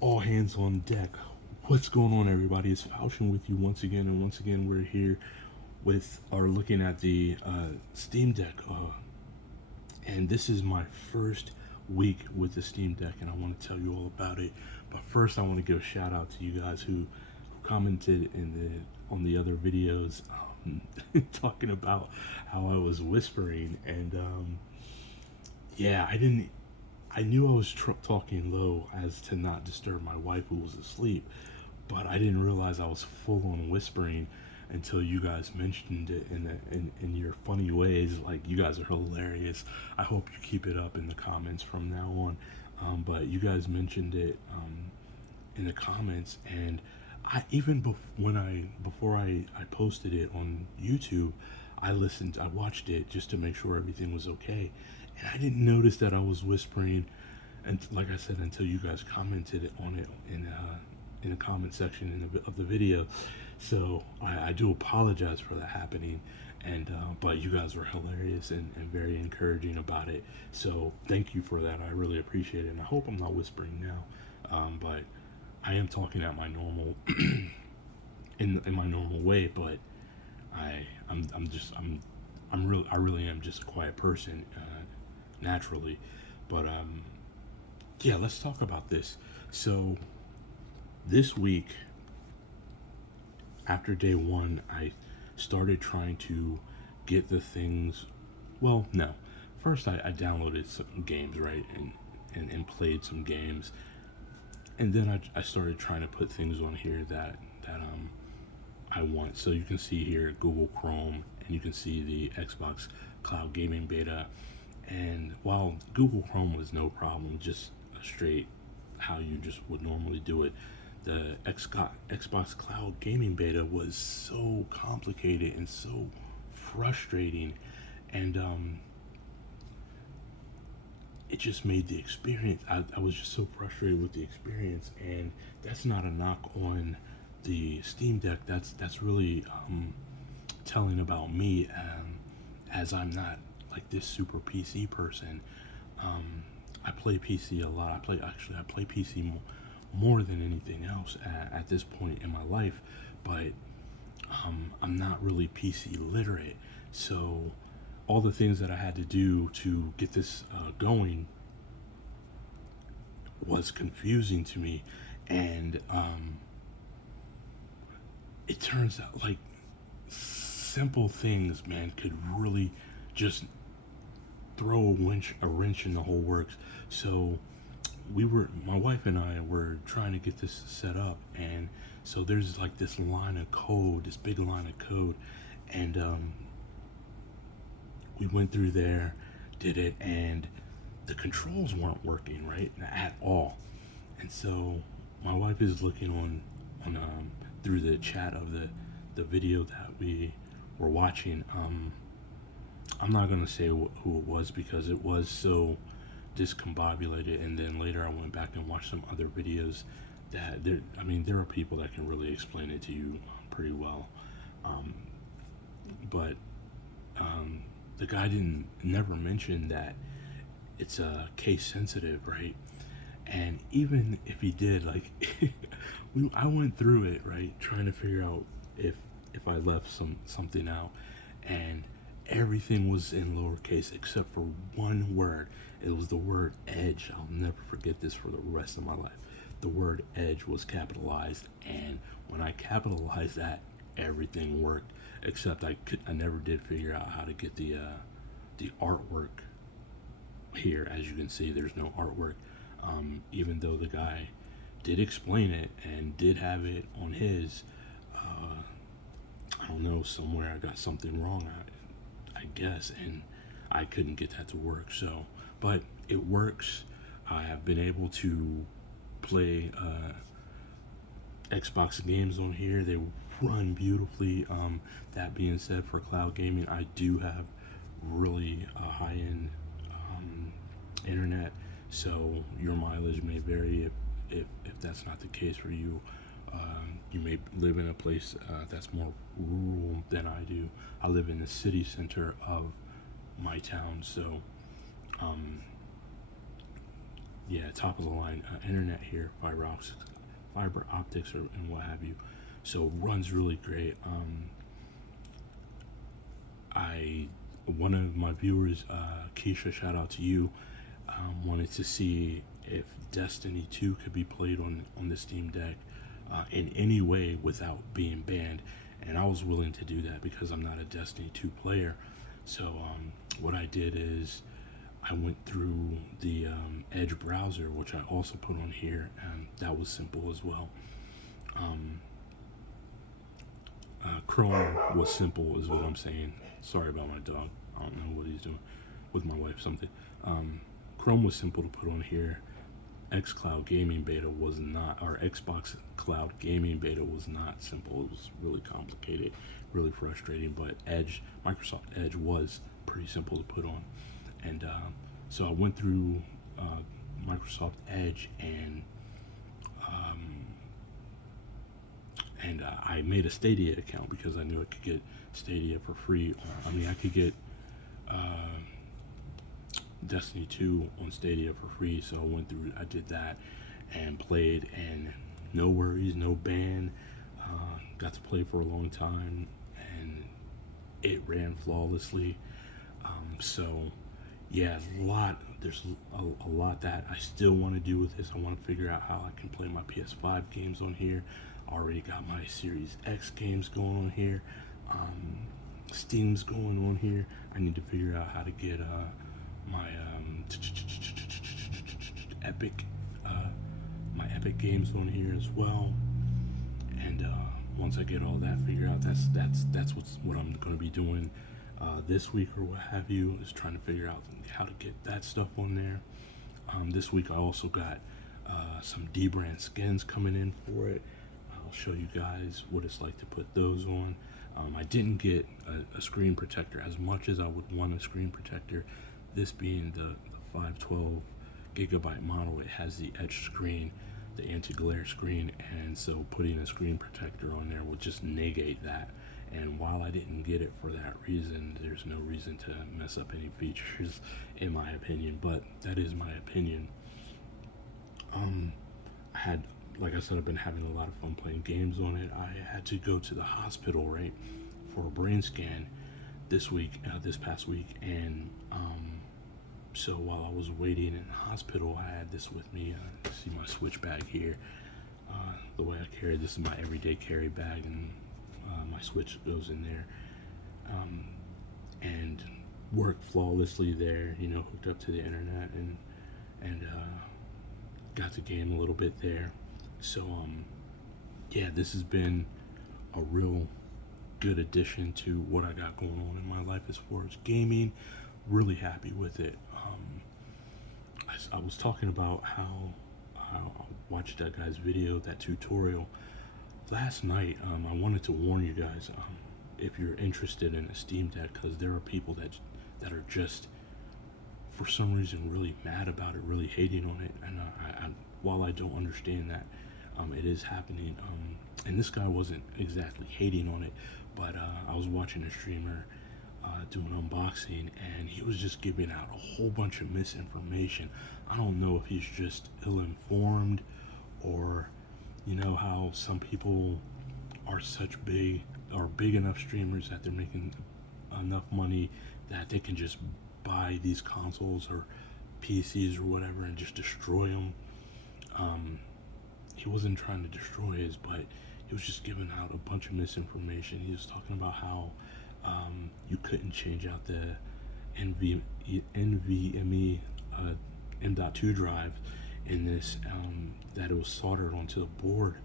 All hands on deck. What's going on, everybody? It's Falchion with you once again, and once again we're here with or looking at the Steam Deck, and this is my first week with the Steam Deck, and I want to tell you all about it. But first, I want to give a shout out to you guys who commented on the other videos, talking about how I was whispering, and yeah, I knew I was talking low as to not disturb my wife who was asleep, but I didn't realize I was full on whispering until you guys mentioned it in your funny ways. Like, you guys are hilarious. I hope you keep it up in the comments from now on. But you guys mentioned it in the comments, and I even before I posted it on YouTube, I watched it just to make sure everything was okay, and I didn't notice that I was whispering, and like I said, until you guys commented on it in the comment section of the video. So I do apologize for that happening, and but you guys were hilarious and very encouraging about it. So thank you for that. I really appreciate it, and I hope I'm not whispering now, but I am talking at my normal in my normal way, but I really am just a quiet person, naturally. But yeah, let's talk about this. So this week, after day one, I started trying to get the things. Well, no. First, I downloaded some games, right, and played some games, and then I started trying to put things on here that I want. So you can see here Google Chrome, and you can see the Xbox Cloud Gaming Beta. And while Google Chrome was no problem, just a straight how you just would normally do it, the Xbox Cloud Gaming Beta was so complicated and so frustrating, and it just made the experience. I was just so frustrated with the experience, and that's not a knock on the Steam Deck. That's really telling about me, as I'm not like this super PC person. I play PC a lot. I play PC more than anything else at this point in my life, but I'm not really PC literate. So all the things that I had to do to get this going was confusing to me, and it turns out like simple things, man, could really just throw a wrench in the whole works. So my wife and I were trying to get this set up, and so there's like this big line of code, and we went through there, did it, and the controls weren't working right at all. And so my wife is looking on through the chat of the video that we were watching. I'm not gonna say who it was because it was so discombobulated, and then later I went back and watched some other videos there are people that can really explain it to you pretty well, but the guy didn't never mention that it's case sensitive, right? And even if he did, like, I went through it, right, trying to figure out if I left something out, and everything was in lowercase except for one word. It was the word edge. I'll never forget this for the rest of my life. The word edge was capitalized, and when I capitalized that, everything worked. Except I never did figure out how to get the artwork here. As you can see, there's no artwork, even though the guy did explain it and did have it on his. I don't know, somewhere I got something wrong, I guess, and I couldn't get that to work. So, but it works. I have been able to play Xbox games on here. They run beautifully. That being said, for cloud gaming, I do have really high-end internet, so your mileage may vary if that's not the case for you. You may live in a place that's more rural than I do. I live in the city center of my town, so yeah, top of the line internet here, fiber optics, and what have you. So runs really great. I One of my viewers, Keisha, shout out to you, wanted to see if Destiny 2 could be played on the Steam Deck in any way without being banned, and I was willing to do that because I'm not a Destiny 2 player. So what I did is I went through the Edge browser, which I also put on here, and that was simple as well. Um, Chrome was simple, is what I'm saying. Sorry about my dog. I don't know what he's doing with my wife. Something. Chrome was simple to put on here. xCloud Gaming Beta was not, or Xbox Cloud Gaming Beta was not simple. It was really complicated, really frustrating. But Microsoft Edge was pretty simple to put on. And so I went through Microsoft Edge, and I made a Stadia account because I knew I could get Stadia for free. I mean, I could get Destiny 2 on Stadia for free, so I did that and played, and no worries, no ban. Got to play for a long time, and it ran flawlessly. So yeah, there's a lot that I still want to do with this. I want to figure out how I can play my PS5 games on here. I already got my Series X games going on here. Steam's going on here. I need to figure out how to get my Epic my Epic games on here as well. And once I get all that figured out, that's what I'm going to be doing this week or what have you, is trying to figure out how to get that stuff on there. This week I also got some D-brand skins coming in for it. I'll show you guys what it's like to put those on. I didn't get a screen protector as much as I would want a screen protector. This being the 512 gigabyte model, it has the edge screen, the anti-glare screen, and so putting a screen protector on there would just negate that. And while I didn't get it for that reason, there's no reason to mess up any features, in my opinion. But that is my opinion. Like I said, I've been having a lot of fun playing games on it. I had to go to the hospital, right, for a brain scan this past week, and so while I was waiting in the hospital, I had this with me. See my Switch bag here. The way I carry this is my everyday carry bag, and my Switch goes in there, and worked flawlessly there. Hooked up to the internet and got to game a little bit there. So yeah, this has been a real good addition to what I got going on in my life as far as gaming. Really happy with it. I was talking about how I watched that guy's video, that tutorial last night. I wanted to warn you guys, if you're interested in a Steam Deck, because there are people that are just, for some reason, really mad about it, really hating on it. And while I don't understand that, it is happening. And this guy wasn't exactly hating on it, but I was watching a streamer doing unboxing, and he was just giving out a whole bunch of misinformation. I don't know if he's just ill-informed, or how some people are big enough streamers that they're making enough money that they can just buy these consoles or PCs or whatever and just destroy them. He wasn't trying to destroy his, but he was just giving out a bunch of misinformation. He was talking about how you couldn't change out the NVMe M.2 drive in this, that it was soldered onto the board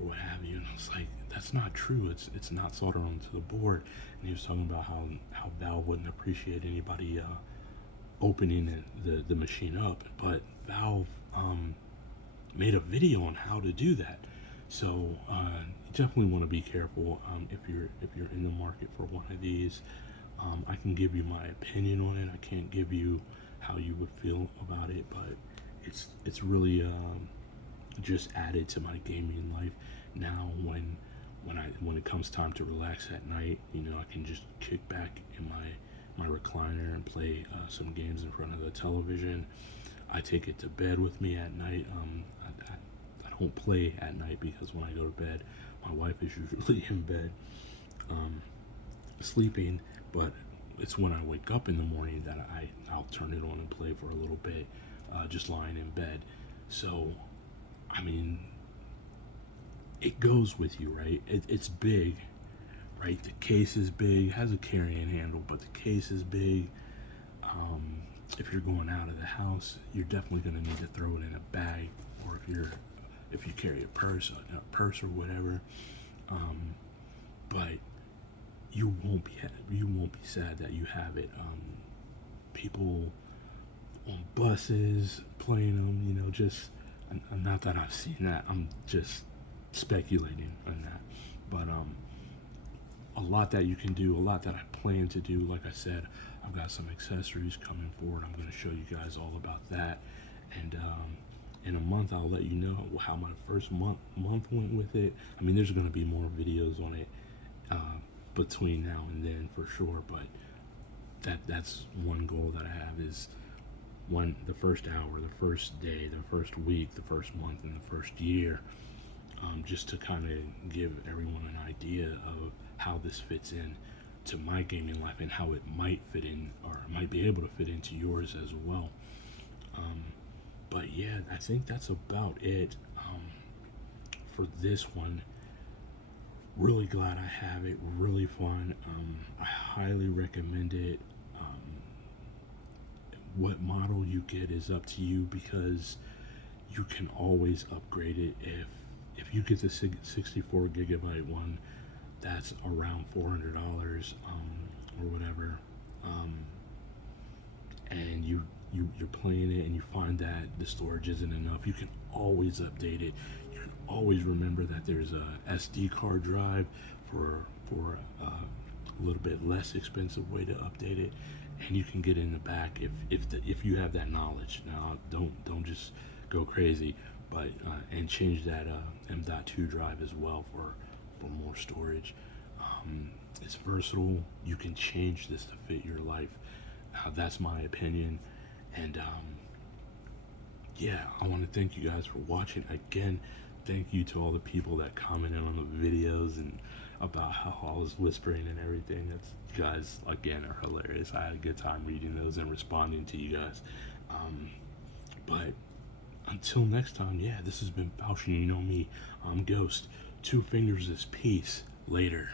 or what have you. And I was like, that's not true. It's not soldered onto the board. And he was talking about how Valve wouldn't appreciate anybody opening the machine up, but Valve made a video on how to do that. So you definitely want to be careful if you're in the market for one of these. I can give you my opinion on it. I can't give you how you would feel about it, but it's really just added to my gaming life. Now when it comes time to relax at night, I can just kick back in my recliner and play some games in front of the television. I take it to bed with me at night. I don't play at night because when I go to bed, my wife is usually in bed, um, sleeping. But it's when I wake up in the morning that I'll turn it on and play for a little bit, just lying in bed. So, I mean, it goes with you, right? It's big, right? The case is big, has a carrying handle, but the case is big. Um, if you're going out of the house, you're definitely going to need to throw it in a bag, or if you carry a purse or whatever. Um, but you won't be sad that you have it. People on buses playing them, just not that I've seen that. I'm just speculating on that, but a lot that you can do, a lot that I plan to do. Like I said, I've got some accessories coming forward. I'm going to show you guys all about that, and in a month I'll let you know how my first month went with it. I mean, there's going to be more videos on it between now and then for sure, but that's one goal that I have is the first hour, the first day, the first week, the first month, and the first year, just to kind of give everyone an idea of how this fits in to my gaming life and how it might fit in or might be able to fit into yours as well. But yeah, I think that's about it for this one. Really glad I have it. Really fun. I highly recommend it. What model you get is up to you because you can always upgrade it. If you get the 64 gigabyte one, that's around $400 or whatever, and you're playing it and you find that the storage isn't enough, you can always update it. You can always remember that there's a SD card drive for a little bit less expensive way to update it, and you can get in the back if you have that knowledge. Now, don't just go crazy, but and change that M.2 drive as well for more storage. It's versatile. You can change this to fit your life. That's my opinion, and yeah, I want to thank you guys for watching again. Thank you to all the people that commented on the videos and about how I was whispering and everything. You guys again are hilarious. I had a good time reading those and responding to you guys. But until next time, yeah, this has been Falchion. You know me. I'm Ghost. Two fingers is peace. Later.